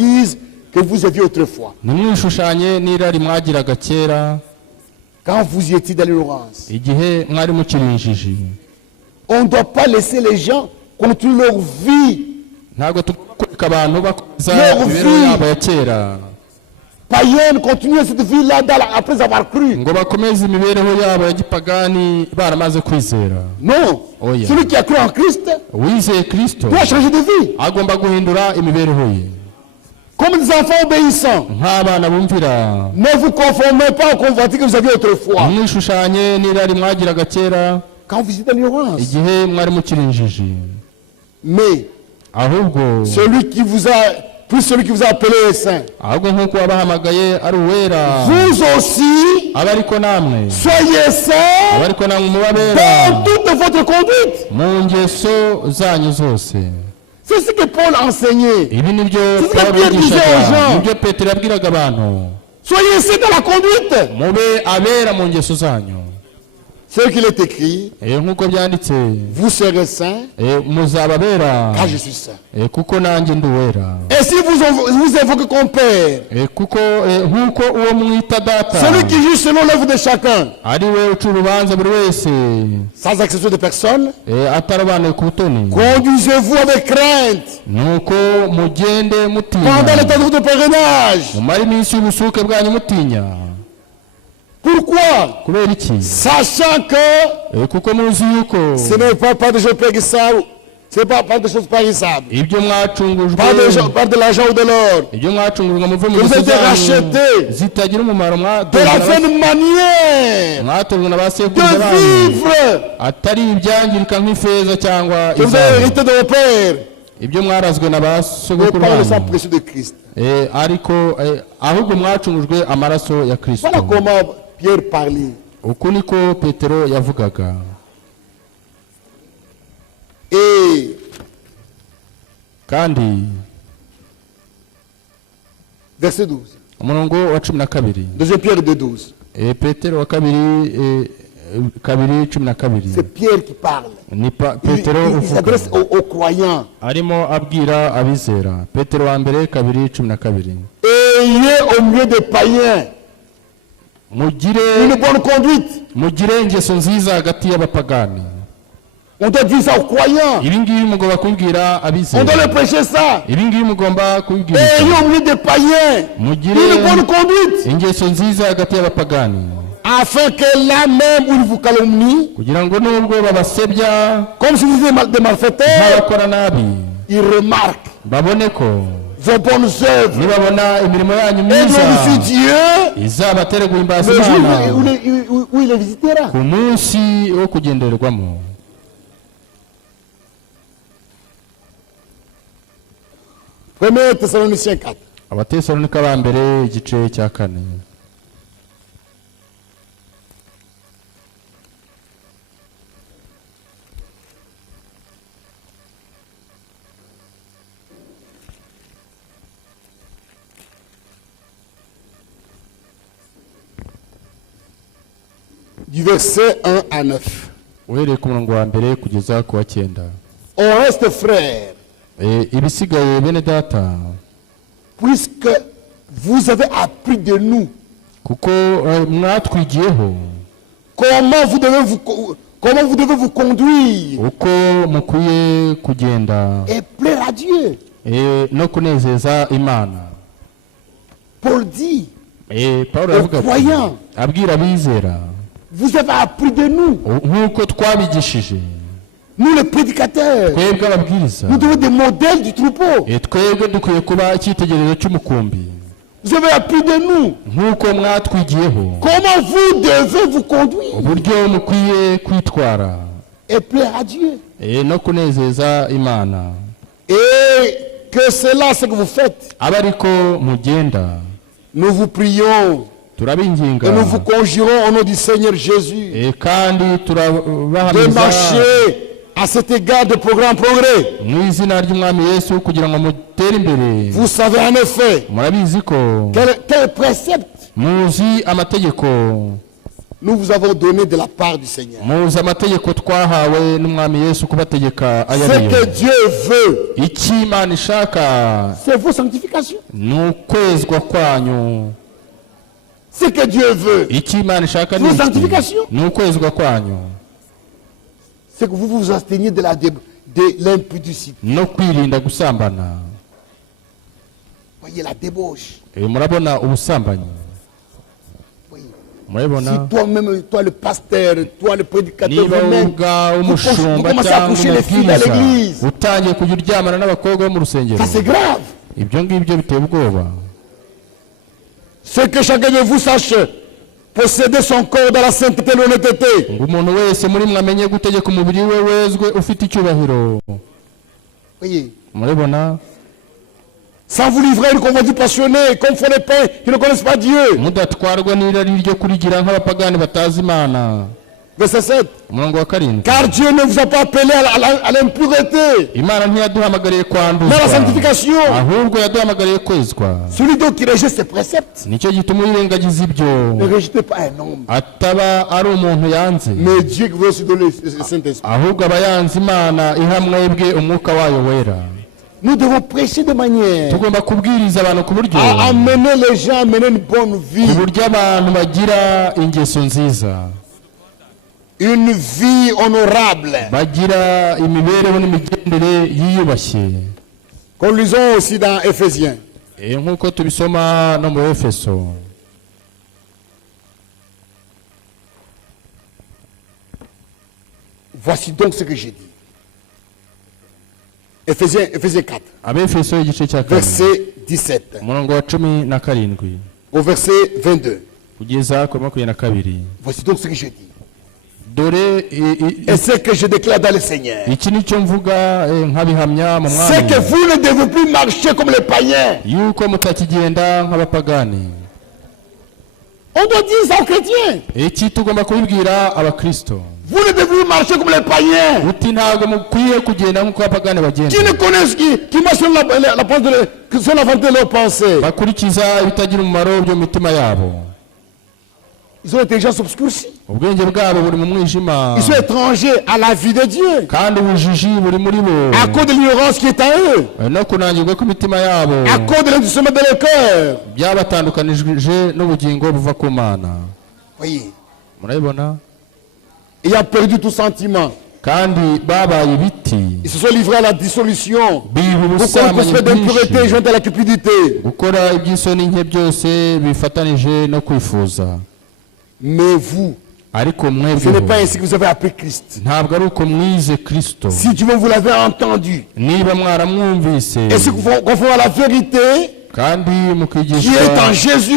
convoitise que vous aviez autrefois. nimwishushanye n'irari mwagiraga kera Quand vous étiez dans l'ignorance. igihe mwari mukiri injiji. On ne doit pas laisser les gens continuer leur vie ntabwo tugomba kureka abantu bakomeza Leur imibereho vie. yabo ya kera païenne, continuer cette vie-là après avoir cru. ngo bakomeze imibereho yabo ya gipagani baramaze kwizera. Non. Oya. Celui qui a cru en Christ uwizeye Kristo doit changer de vie. agomba guhindura imibereho ye Comme des enfants obéissants. nk'abana bumvira. Ne vous conformez pas au convoitise que vous aviez autrefois. nimwishushanye n'irari mwagiraga kera Quand vous étiez dans l'ignorance. igihe mwari mukiri injiji. Mais ahubwo celui qui vous a appelé saint. ahubwo nk'uko wabahamagaye ari uwera Vous aussi, aba ariko namwe soyez aba saints ariko namwe mubabera dans toute votre conduite. mu ngeso zanyu zose. C'est ce que Paul enseignait. ibi nibyo C'est ce que Pawulo Pierre disait aux yigishaga gens. nibyo Petero yabwiraga abantu. Soyez saints dans la conduite. mube abera mu ngeso zanyu. Ce qu'il est écrit, nk'uko byanditse vous serez saints muzababera car je suis saint. kuko nanjye ndi uwera. Et si vous évoquez comme père, kuko nk'uko uwo mwita data celui qui juge selon l'œuvre de chacun, ari we uca urubanza buri wese sans exception de personne, atarobanuye ku butoni, conduisez-vous avec crainte nuko mugende mutinya pendant le temps de votre pèlerinage. mumare iminsi y'ubusuke bwanyu mutinya. Pourquoi? kubera iki? Sachant que kuko muzi yuko ce n'est pas des choses périssables, ce n'est pas des choses périssables, ibyo mwacungujwe pas de l'argent ou de l'or, ibyo mwacungujwe muve mu que vous ngeso êtes rachetés zitagira umumaro de la bonne manière mwatojwe na ba de sekuruza banyu, vivre atari ibyangirika nk'ifeza cyangwa que vous avez izahabu, hérité de vos pères, ibyo mwarazwe na ba mais sogokuru par le sang banyu, précieux de Christ. ariko ahubwo mwacungujwe amaraso ya Kristo. Voilà comment Pierre parlait. uku niko Petero yavugaga. Et kandi verset 12. umurongo wa 12 Deuxième Pierre 2:12. Petero wa kabiri 12. C'est Pierre qui parle. ni Petero Il uvuga s'adresse aux croyants. arimo abwira abizera. Petero wa mbere 2:12. Ayez au milieu des païens mugire une bonne conduite. mugire ingeso nziza hagati y'abapagani. On doit dire ça aux croyants. ibi ngibi mugomba kubibwira On doit abizera. leur prêcher ça. ibi ngibi mugomba kubibwira Ayez au milieu des païens mugire une bonne conduite. ingeso nziza hagati y'abapagani, Afin que là même où ils vous calomnient, kugira ngo nubwo babasebya comme si vous étiez des malfaiteurs, nk'abakora nabi, ils remarquent babone ko vos bonnes œuvres. nibabona imirimo yanyu Et myiza glorifie Dieu izabatere guhimbaza le Imana jour où il les visitera. ku munsi wo kugendererwamo. 1 Thessaloniciens 4. Abatesalonika ba mbere igice cya 4. Du verset 1 à 9. uhereye ku murongo wa mbere kugeza ku wa 9. On reste frères, ibisigaye bene data, puisque vous avez appris de nous kuko mwatwigiyeho comment vous devez vous conduire uko mukwiye kugenda et plaire à Dieu. no kunezeza Imana. Paul dit, Pawulo avuga ati, croyants, abwira abizera, vous avez appris de nous, nk'uko twabigishije nous les prédicateurs, twebwe ababwiriza, nous devons des modèles du troupeau. twebwe dukwiye kuba icyitegererezo cy'umukumbi. Vous avez appris de nous nk'uko mwatwigiyeho comment vous devez vous conduire uburyo mukwiye kwitwara et plaire à Dieu. no kunezeza Imana. Et que cela, ce que vous faites, aba ariko mugenda. nous vous prions turabinginga et nous vous conjurons au nom du Seigneur Jésus kandi de turabahamiza marcher à cet égard de progrès en progrès. mu izina ry'Umwami Yesu kugira ngo mutere imbere. Vous savez en effet murabizi ko quel précepte muzi amategeko nous vous avons donné de la part du Seigneur. muzi amategeko twahawe n'umwami Yesu kubategeka Ce ayariyo. que Dieu veut, Icyo Imana ishaka c'est vos sanctifications. ni ukwezwa kwanyu. Ce que Dieu veut, Icyo Imana ishaka Vos sanctifications. ni ukwezwa kwanyu c'est que vous vous absteniez de l'impudicité. no kwirinda gusambana. Voyez la débauche. Murabona ubusambanyi, Voyez. Si murabona toi-même, toi le pasteur, toi le prédicateur, niba vous-même, ubwa vous umushumba commencez à cyangwa coucher les filles à umubwiriza l'église. utangiye kujya uryamana n'abakobwa bo mu rusengero, Ça c'est grave. ibyo ngibyo biteye ubwoba. Ce que chacun de vous sache, posséder son corps dans la sainteté et l'honnêteté. ngo umuntu wese muri mwe amenye gutegeka umubiri we wezwe ufite icyubahiro. Voyez. Murabona, Sans vous livrer à une convoitise passionnée, comme font les païens qui ne connaissent pas Dieu. mudatwarwa n'irari ryo kurigira nk'abapagani batazi Imana. Verset 7. Umurongo wa 7. Car Dieu ne vous a pas appelé à l'impureté, Imana ntiyaduhamagariye mais à la kwanduzwa, sanctification. ahubwo yaduhamagariye kwezwa. Celui donc qui rejette ses préceptes, Nicyo gituma uyirengagiza ibyo ne rejetez pas un homme, ataba ari umuntu yanze, mais Dieu qui veut aussi donner le Saint-Esprit. ahubwo aba yanze Imana iha mwebwe umwuka wayo wera. Nous devons prêcher de manière Tugomba kubwiriza abantu ku buryo à amener les gens à mener une bonne vie, ku buryo abantu bagira ingeso nziza, une vie honorable. bagira imibereho n'imigendere yiyubashye. Comme nous lisons aussi dans Éphésiens. Nk'uko tubisoma no mu Efeso. Voici donc ce que j'ai dit. Éphésiens 4, Abefeso igice cya 4 verset 17 umurongo wa 17 au verset 22. kugeza ku 22. Voici donc ce que j'ai dit. Dore Et ce que je déclare dans le Seigneur. iki nicyo mvuga nkabihamya mu C'est que mwami, vous ne devez plus marcher comme les païens. yuko mutakigenda nk'abapagani. On doit dire ça aux chrétiens. Iki tugomba kubibwira abakristo, Vous ne devez plus marcher comme les païens. uti ntabwo mukwiye kugenda nk'uko abapagani bagenda, Qui ne connaissent, qui marchent sur la pensée que sont la volonté de leurs pensées. bakurikiza ibitagira umumaro byo mu mitima yabo. Ils ont l'intelligence obscurcie. Ubwenge bwabo buri mu mwijima, Ils sont étrangers à la vie de Dieu. kandi ubujiji buri muri bo, À cause de l'ignorance qui est en eux. no kunangirwa kw'imitima yabo, À cause de l'endurcissement de leur cœur. byabatandukanije n'ubugingo buva ku Mana. Voyez. Murabibona, Ayant perdu tout sentiment. kandi babaye ibiti, Ils se sont livrés à la dissolution. biha Pour ubusambanyi construire d'impureté bwinshi, jointe à la cupidité. gukora iby'isoni nke byose bifatanije no kwifuza. Mais vous, Ariko ce n'est mwebweho pas ainsi que vous avez appris Christ. ntabwo ari uko mwize Kristo. Si Dieu vous l'avez entendu, Niba mwaramwumvise et si vous confondez à la vérité kandi qui est en Jésus,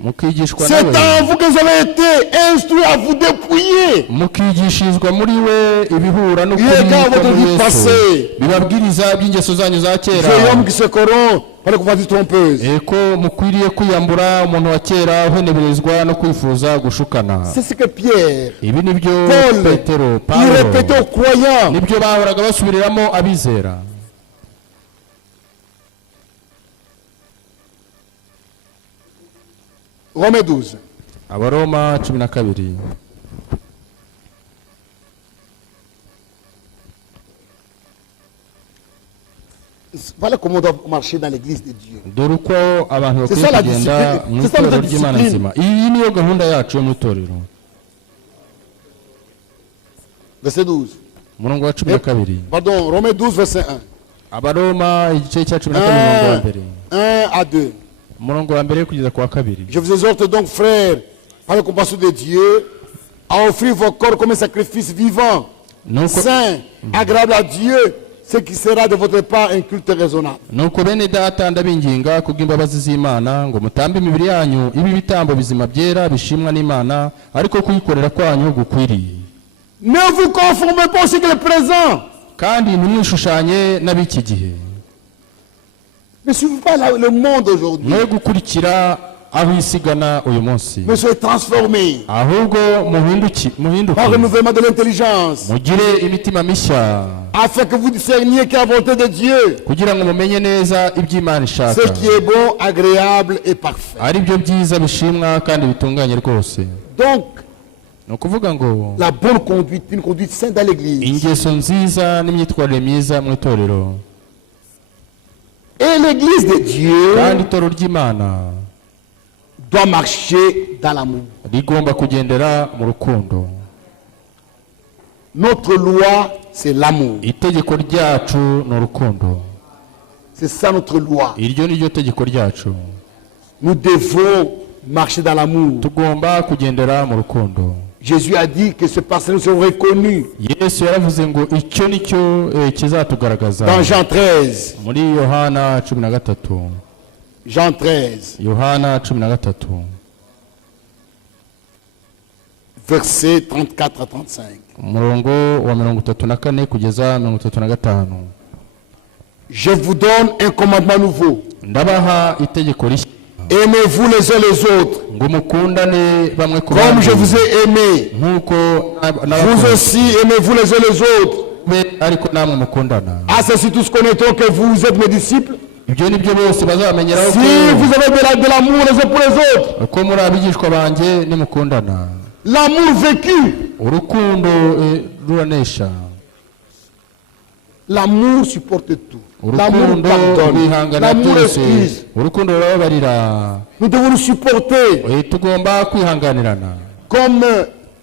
mukigishwa c'est nawe, en vous que vous avez été instruits à vous dépouiller. mukigishirizwa muri we ibihura no Iyo kuri gabo de vie Yesu, passée. bibabwiriza iby'ingeso zanyu za Vieil kera, homme qui se corrompt par les convoitises trompeuses. ko mukwiriye kwiyambura umuntu wa kera uheneberezwa no kwifuza gushukana. C'est ce que Pierre, Ibi nibyo Paul, Petero, il Pawulo, répétait aux croyants. nibyo bahoraga basubiriramo abizera. Romains 12. Abaroma 12. Voilà comment on doit marcher dans l'église de Dieu. Dore uko abantu C'est bakwiye ça la kugenda discipline. mu C'est ça itorero notre ry'Imana discipline. nzima. Iyi niyo gahunda yacu yo mu itorero. Verset 12. Umurongo wa 12. Pardon, Romains 12, verset 1. Abaroma igice cya 12 umurongo wa 1. 1 à 2. Umurongo wa 1 kugeza ku wa 2. Je vous exhorte donc, frères, par la compassion de Dieu, à offrir vos corps comme un sacrifice vivant, Nuko saint, agréable à Dieu, ce qui sera de votre part un culte raisonnable. nuko bene data ndabinginga kubw'imbabazi z'Imana ngo mutambe imibiri yanyu ibi bitambo bizima byera bishimwa n'Imana, ariko kuyikorera kwanyu gukwiriye. Ne vous conformez pas au siècle présent. Kandi ntimwishushanye n'ab'iki gihe, Ne suivez pas le monde aujourd'hui. mwe gukurikira aho isigana uyu munsi, Mais soyez transformés ahubwo muhinduke par le renouvellement de l'intelligence, mugire imitima mishya, afin que vous discerniez quelle est la volonté de Dieu, kugira ngo mumenye neza iby'Imana ishaka, ce qui est bon, agréable et parfait. ari byo byiza bishimwa kandi bitunganye rwose. Donc, ni ukuvuga ngo la bonne conduite, une conduite sainte dans l'église. ingeso nziza n'imyitwarire myiza mu itorero. Et l'église de Dieu kandi itorero ry'Imana doit marcher dans l'amour. rigomba kugendera mu rukundo. Notre loi, c'est l'amour. itegeko ryacu ni urukundo. C'est ça notre loi. iryo ni ryo tegeko ryacu. Nous devons marcher dans l'amour. tugomba kugendera mu rukundo. Jésus a dit que ce passage nous seront reconnus. Yesu yaravuze ngo icyo nicyo kizatugaragaza. Dans Jean 13. muri Yohana 13. Jean 13. Yohana 13. Versets 34 à 35. umurongo wa 34 kugeza 35. Je vous donne un commandement nouveau. ndabaha itegeko rishya. Aimez-vous les uns les autres. ngo mukundane bamwe ku Comme bandi. je vous ai aimé. nk'uko Vous aussi aimez-vous les uns les autres. ariko namwe mukundana. Ah, c'est si tous connaîtront que vous êtes mes disciples. ibyo ni byo bose bazamenyeraho Si vous avez de l'amour les uns pour les autres. ko muri abigishwa banjye nimukundana. L'amour vécu. urukundo ruranesha. L'amour supporte tout. L'amour urukundo pardonne. rwihangana L'amour byose. excuse. urukundo rurababarira. Nous devons nous supporter. tugomba kwihanganirana. Comme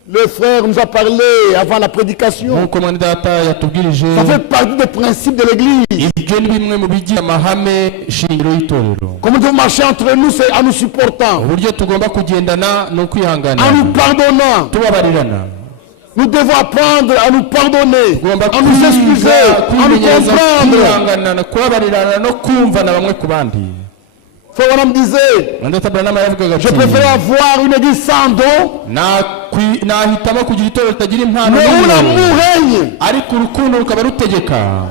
le frère nous a parlé avant la prédication. nk'uko mwene data yatubwirije. Ça fait partie des principes de l'église. ibyo ni bimwe mu bigize amahame shingiro y'itorero. Comment nous devons marcher entre nous, c'est en nous supportant, uburyo tugomba kugendana ni en ukwihanganira. nous pardonnant. tubabarirana. Nous devons apprendre à nous pardonner, tugomba à nous excuser, à nous kwimenyereza comprendre. kwihanganana, kubabarirana no kumvana bamwe ku bandi. Frère Branham disait, mwene data Branham yaravugaga je ati, préfère avoir une église sans don, nahitamo kugira itorero ritagira impano mais où n'imwe, l'amour règne. ariko urukundo rukaba rutegeka.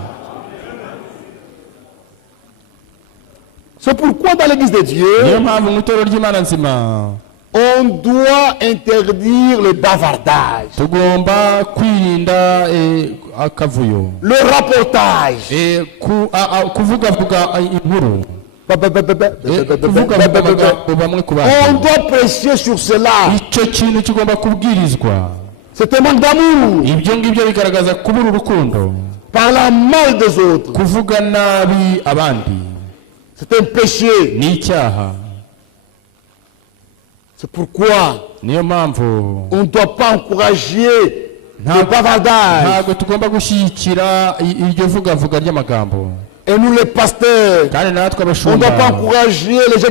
C'est pourquoi dans l'église de Dieu, niyo mpamvu mu itorero ry'Imana nzima on doit interdire le bavardage, tugomba kwirinda akavuyo, le rapportage, kuvugavuga inkuru, kuvugavuga amagambo bamwe ku on bandi. doit prêcher sur cela. icyo kintu kigomba kubwirizwa. C'est un manque d'amour, ibyo ngibyo bigaragaza kubura urukundo, parler mal des autres. kuvuga nabi abandi C'est un péché. ni icyaha. C'est pourquoi niyo mpamvu on ne doit pas encourager le bavardage. ntabwo tugomba gushyigikira iryo vugavuga ry'amagambo. Et nous les pasteurs, kandi natwe on ne abashumba doit pas encourager les gens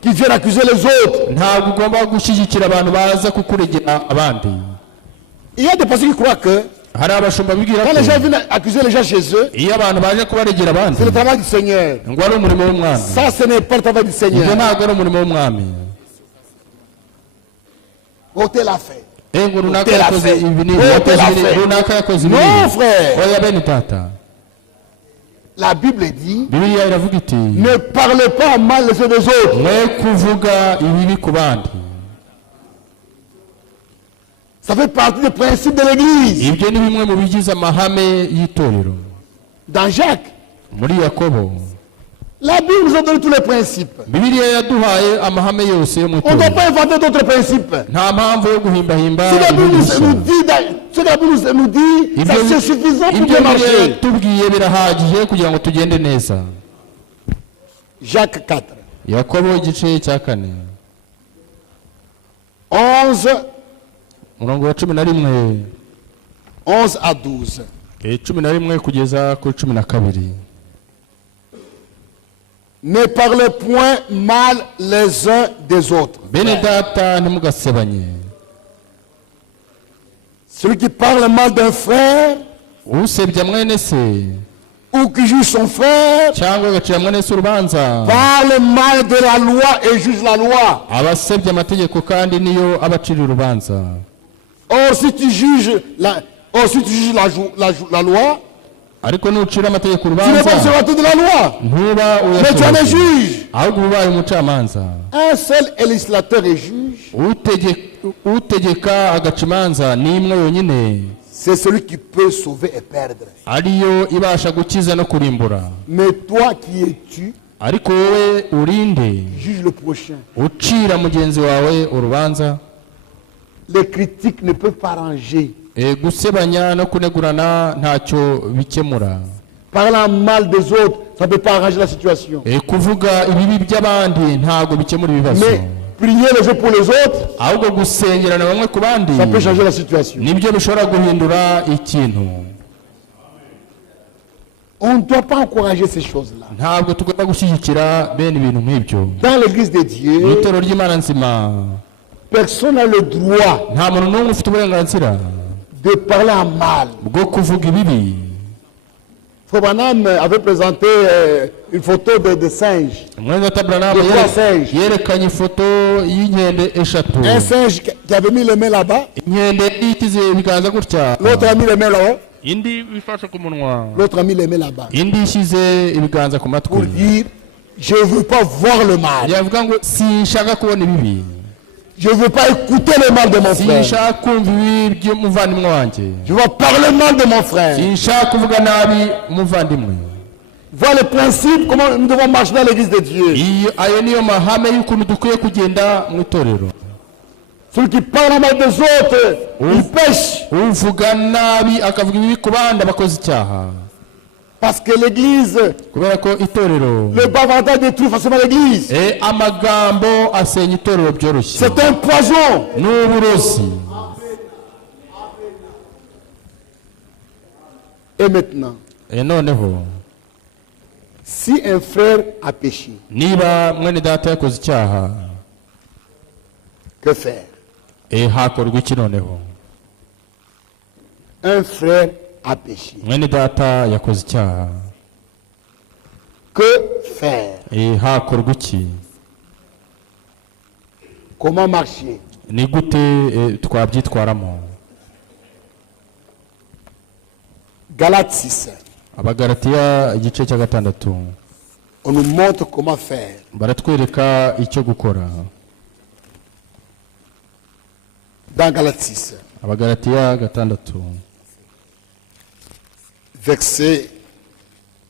qui viennent accuser les autres. ntabwo ugomba gushyigikira abantu baza kukuregera abandi. Il y a des pasteurs qui croient que hari abashumba bibwira quand ko les gens viennent accuser les gens chez eux, iyo abantu baje kubaregera abandi c'est le travail du Seigneur. ngo ari umurimo w'umwami. Ça, ce n'est pas le travail du ibyo Seigneur. ntabwo ari umurimo w'umwami. Ôtez la fait. ngo runaka Ôtez la yakoze fait. ibi n'ibi, Ôtez la yakoze ibi n'ibi, fait. runaka yakoze ibi Non, n'ibi. frère. oya bene tata, La Bible dit, bibiliya iravuga iti ne parlez pas mal les uns des autres. mwe kuvuga ibibi ku bandi. Ça fait partie des principes de l'église. ibyo ni bimwe mu bigize amahame y'itorero. Dans Jacques, muri Yakobo la Bible nous a donné tous les principes. bibiliya yaduhaye amahame yose yo mu On ne doit itorero. pas inventer d'autres principes. nta mpamvu yo guhimbahimba Si la Bible ibindi nous bishya. dit, ce que la Bible nous dit, ça c'est suffisant pour ibyo bien bibiliya marcher. yatubwiye birahagije kugira ngo tugende neza. Jacques 4, Yakobo igice cya 4 11, umurongo wa 11 11 à 12. 11 kugeza kuri 12. Ne parlez point mal les uns des autres. bene data ntimugasebanye. Celui qui parle mal d'un frère usebya mwene se ou qui juge son frère cyangwa agacira mwene se urubanza parle mal de la loi et juge la loi. abasebya amategeko kandi niyo abacira urubanza. Or, si tu juges la loi, ariko nucira amategeko tu n'es pas urubanza observateur de la loi, ntuba mais tu en es uyashoboye, juge. ahubwo ubaye umucamanza. Un seul est législateur et juge, utegeka agaca imanza ni imwe yonyine, c'est celui qui peut sauver et perdre. ariyo ibasha gukiza no kurimbura. Mais toi qui es-tu, ariko wowe urinde juge le prochain. ucira mugenzi wawe urubanza. les critiques ne peuvent pas arranger. Gusebanya no kunegurana ntacyo bikemura. Parler mal des autres, ça ne peut pas arranger la situation. Kuvuga ibibi by'abandi ntago bikemura ibibazo. Mais prier les uns pour les autres, ahubwo gusengerana bamwe ku bandi ça peut changer la situation. nibyo bishobora guhindura ikintu. On ne doit pas encourager ces choses-là. ntabwo tugomba gushyigikira bene ibintu nk'ibyo. Dans l'église de Dieu, mu itorero ry'Imana nzima personne n'a le droit nta muntu n'umwe ufite uburenganzira de parler en mal. bwo kuvuga ibibi. Frère Branham avait présenté une photo de singe. Mwene Branham De trois singes. yerekanye ifoto y'inkende eshatu. Un singe qui avait mis les mains là-bas, inkende itize ibiganza gutya, l'autre a mis les mains là-haut, indi ifashe ku munwa, l'autre a mis les mains là-bas. indi ishyize ibiganza ku Pour matwi. dire, je ne veux pas voir le mal. yavuga ngo sinshaka kubona ibibi, Je ne veux pas écouter le mal de mon frère. sinshaka kumva ibibi by'umuvandimwe wanjye, Je vais parler mal de mon frère. sinshaka kuvuga nabi umuvandimwe. Voilà le principe, comment nous devons marcher dans l'église de Dieu. Ayo niyo mahame y'ukuntu dukwiye kugenda mu itorero. Celui qui parle mal des autres, il pêche. uvuga nabi akavuga ibibi ku bandi abakoze icyaha. Parce que l'église, kubera ko itorero le bavardage détruit forcément l'église. amagambo asenya itorero byoroshye. C'est un poison. n'uburozi. Et maintenant, noneho si un frère a péché, niba mwene data yakoze icyaha, que faire? hakorwa iki noneho? Un frère a péché. mwene data yakoze icyaha, Que faire? hakorwa iki? Comment marcher? ni gute twabyitwaramo? Galates 6. Abagalatiya igice cya 6 On nous montre comment faire. baratwereka icyo gukora. Dans Galates 6, Abagalatiya 6 verset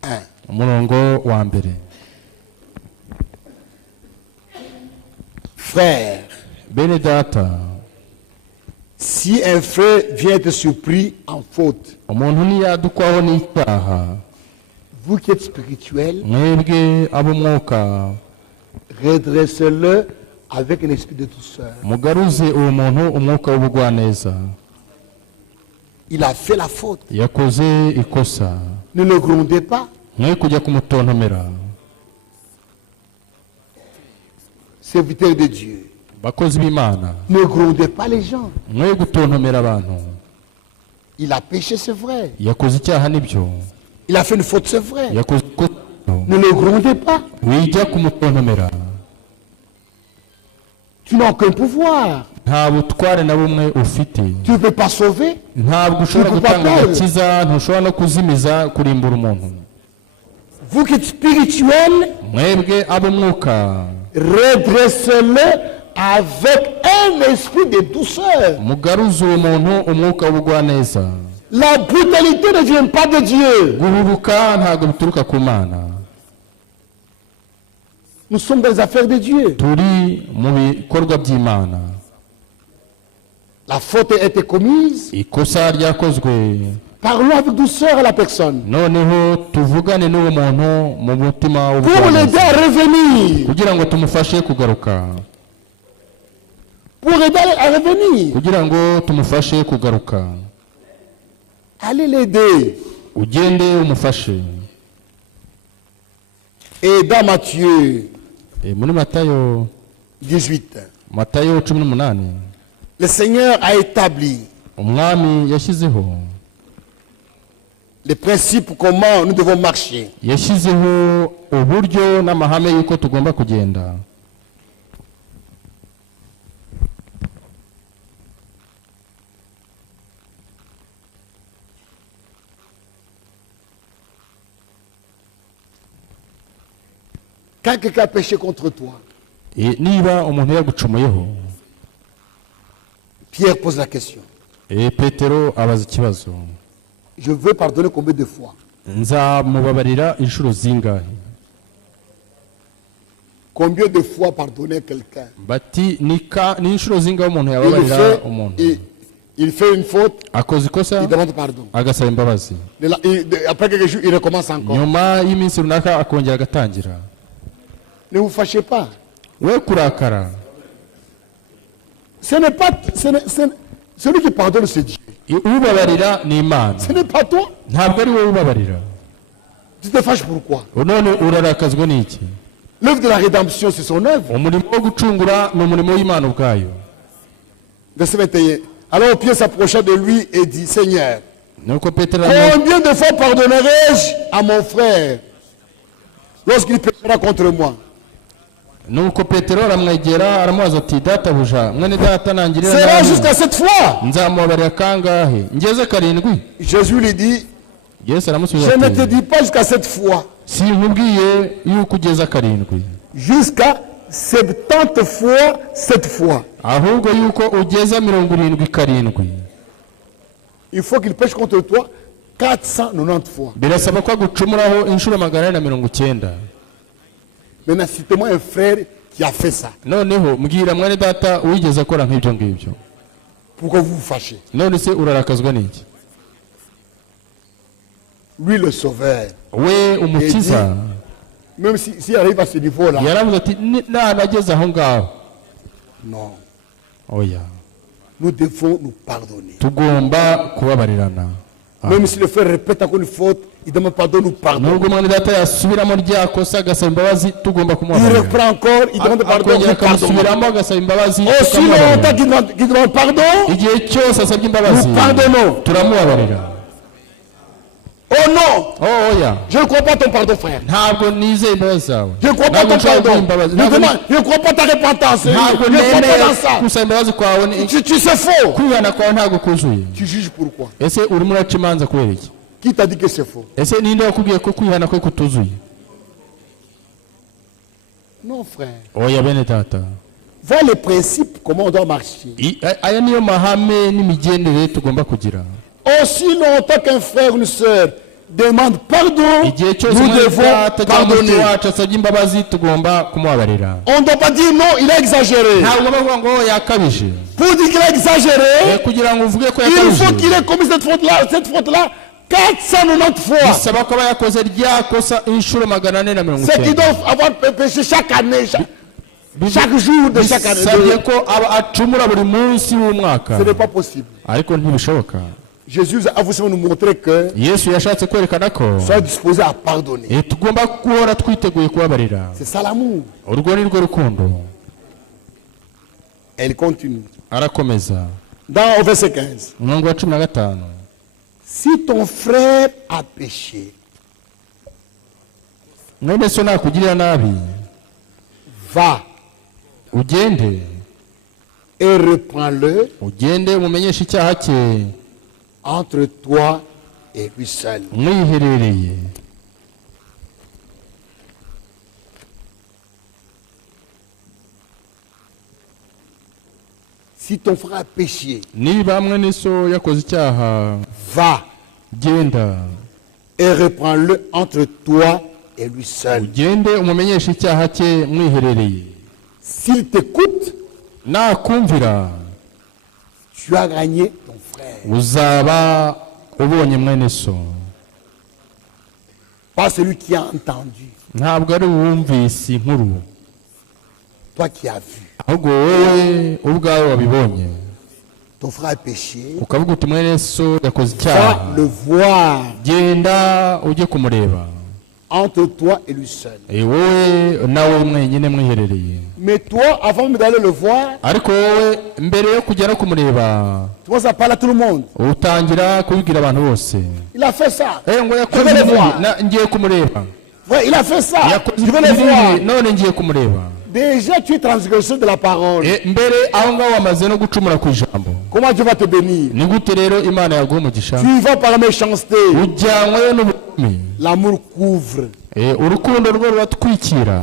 1. umurongo wa mbere. Frère, bene data, si un frère vient être surpris en faute, umuntu niyadukwaho n'icyaha, vous qui êtes spirituel, mwebwe ab'umwuka redressez-le avec un esprit de douceur. mugaruze uwo muntu umwuka w'ubugwaneza. Il a fait la faute. yakoze ikosa, Ne le grondez pas. mwe kujya kumutontomera. Serviteur de Dieu, bakozi b'Imana, ne grondez pas les gens. mwe gutontomera abantu. Il a péché, c'est vrai. yakoze icyaha nibyo, Il a fait une faute, c'est vrai. yakoze ikosa, Ne le grondez pas. wijya kumutontomera. Tu n'as aucun pouvoir. nta butware na bumwe ufite, Tu ne peux pas sauver. ntabwo ushobora Tu gutanga peux pas agakiza, ntushobora no kuzimiza kurimbura umuntu. Vous qui êtes spirituel, mwebwe ab'umwuka redressez-le avec un esprit de douceur. mugaruze uwo muntu umwuka w'ubugwaneza. La brutalité ne vient pas de Dieu. guhubuka ntabwo bituruka ku Mana. Nous sommes dans les affaires de Dieu. turi mu bikorwa by'Imana. La faute a été commise. ikosa ryakozwe, Parlons avec douceur à la personne. noneho tuvugane n'uwo muntu mu mutima Pour l'aider w'ubugwaneza à revenir. kugira ngo tumufashe kugaruka, Pour aider à revenir. kugira ngo tumufashe kugaruka. Allez l'aider. ugende umufashe. Et dans Matthieu muri Matayo 18, 18, le Seigneur a établi umwami yashyizeho les principes comment nous devons marcher. yashyizeho uburyo n'amahame y'uko tugomba kugenda. Quand quelqu'un a péché contre toi, niba umuntu yagucumuyeho, Pierre pose la question. Petero abaza ikibazo, Je veux pardonner combien de fois? nzamubabarira inshuro zingahe? Combien de fois pardonner quelqu'un? bati ni inshuro zingahe umuntu yababarira umuntu Il fait une faute, akoze ikosa il demande pardon. agasaba imbabazi Après quelques jours, il recommence encore. nyuma y'iminsi runaka akongera agatangira. Ne vous fâchez pas. we kurakara Ce n'est pas... celui qui pardonne, c'est Dieu. ubabarira ni Imana, Ce n'est pas toi. ntabwo ari wowe ubabarira. Tu te fâches pourquoi? none urarakazwa n'iki? L'œuvre de la rédemption, c'est son œuvre. umurimo wo gucungura ni umurimo w'Imana ubwayo. Verset 21. Alors Pierre s'approcha de lui et dit, Seigneur, nuko Petero combien de fois pardonnerai-je à mon frère lorsqu'il péchera contre moi? aramwegera aramubaza ati databuja mwene data nangirira Sera nabi jusqu'à cette fois. nzamubabarira kangahe? ngeze karindwi? Jésus lui dit, Yesu je aramusubiza ne te ati dis pas jusqu'à cette fois, sinkubwiye yuko ugeza karindwi, jusqu'à 70 fois cette fois. ahubwo yuko ugeza 77. Il faut qu'il pêche contre toi 490 fois. birasaba ko agucumuraho inshuro 490. Maintenant, cite-moi un frère qui a fait ça. noneho mbwira mwene data wigeze akora nk'ibyo ngibyo. Pourquoi vous vous fâchez? none se urarakazwa n'iki? Lui, le sauveur, we umukiza même s'il arrive à ce niveau-là, yaravuze ati nanageze aho ngaho, non, oya nous devons nous pardonner. tugomba kubabarirana. Même si le frère répète encore une faute, il demande pardon, nous pardonnons. nubwo mwene data yasubiramo rya kosa agasaba imbabazi tugomba Il kumubabarira. reprend encore, il demande pardon, akongera nous pardonnons. akamusubiramo agasaba imbabazi Aussi tukamubabarira. longtemps qu'il demande pardon, igihe cyose asabye imbabazi nous pardonnons. turamubabarira. Oh non, oh oya je ne crois pas ton pardon, frère. ntabwo nizeye imbabazi zawe, Je ne crois pas ntabwo ton nshobora pardon. guha imbabazi, Je ne crois pas ta repentance. Je ntabwo ne crois pas nemeye dans ça. gusaba imbabazi kwawe. Tu sais faux. kwihana kwawe ntabwo kuzuye. Tu juges pourquoi? ese urimo uraca imanza kubera iki? Qui t'a dit que c'est faux? ese ninde wakubwiye ko kwihana kwe kutuzuye? Non, frère. oya bene data, Voilà les principes, comment on doit marcher. aya niyo mahame n'imigendere tugomba kugira. Aussi longtemps qu'un frère ou une sœur demande pardon, igihe cyose nous umwene devons data cyangwa muti pardonner. wacu asabye imbabazi tugomba kumubabarira. On ne doit pas dire non, il a exagéré. ntabwo bavuga ngo yakabije. Pour dire qu'il a exagéré, kugira ngo uvuge ko il faut yakabije qu'il ait commis cette faute-là 490 fois. bisaba ko aba yakoze rya kosa inshuro 490. C'est qu'il doit avoir péché chaque année, chaque jour de chaque année. bisabye ko aba acumura buri munsi w'umwaka, Ce n'est pas possible. ariko ntibishoboka. Jésus a voulu nous montrer que yesu yashatse kwerekana ko sois disposé à pardonner. tugomba guhora twiteguye kubabarira. C'est ça l'amour. urwo ni rwo rukundo. Elle continue. arakomeza Dans au verset 15. umurongo wa 15. Si ton frère a péché, mwene so nakugirira nabi, va ugende et reprends-le ugende umumenyeshe icyaha cye entre toi et lui seul. mwiherereye. Si ton frère a péché, niba mwene so yakoze icyaha, va genda et reprends-le entre toi et lui seul. ugende umumenyeshe icyaha cye mwiherereye. S'il t'écoute, nakumvira tu as gagné ton frère. uzaba ubonye mwene so, Pas celui qui a entendu, ntabwo ari uwumvise inkuru, toi qui as vu. ahubwo wowe ubwawe wabibonye Ton frère a péché, ukavuga uti mwene so yakoze va icyaha, le voir genda ujye kumureba entre toi et lui seul. wowe nawe mwenyine mwiherereye. Mais toi, avant d'aller le voir, ariko wowe mbere yo kujya no kumureba tu vas à parler à tout le monde. utangira kubibwira abantu bose, Il a fait ça. ngo Je yakoze vais le ibi, voir. ngiye kumureba. Ouais, il a fait ça. yakoze Je vais le ibi, voir. none ngiye kumureba. Déjà, tu es transgresseur de la parole. mbere aho ngaho wamaze no gucumura ku ijambo. Comment Dieu va te bénir? ni gute rero imana yaguha umugisha? Tu y vas par la méchanceté. ujyanywe n'ubugome. L'amour couvre. urukundo rwo ruratwikira.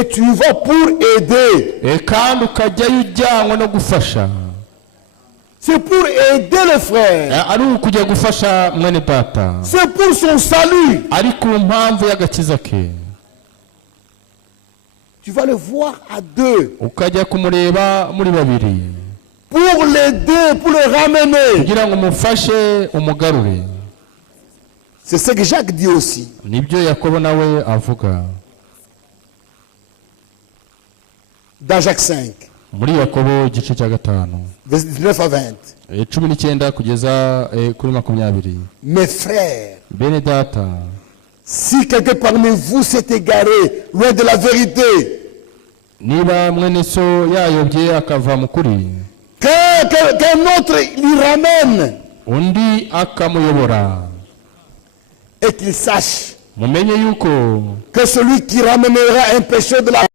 Et tu y vas pour aider. kandi ukajyayo ujyanywe no gufasha. C'est pour aider le frère. ari ukujya gufasha mwene data, C'est pour son salut. ari ku mpamvu y'agakiza ke. tu vas le voir à deux. ukajya kumureba muri babiri Pour l'aider, pour le ramener. kugira ngo umufashe umugarure. C'est ce que Jacques dit aussi. Nibyo Yakobo nawe avuga Dans Jacques 5, muri Yakobo igice cya 5 verset 19 à 20. 19 kugeza kuri 20. Mes frères, Bene data, si quelqu'un parmi vous s'est égaré loin de la vérité, niba mwene so yayobye akava mu kuri, qu'un autre l'y ramène undi akamuyobora, et qu'il sache mumenye yuko que celui qui ramènera un pécheur de la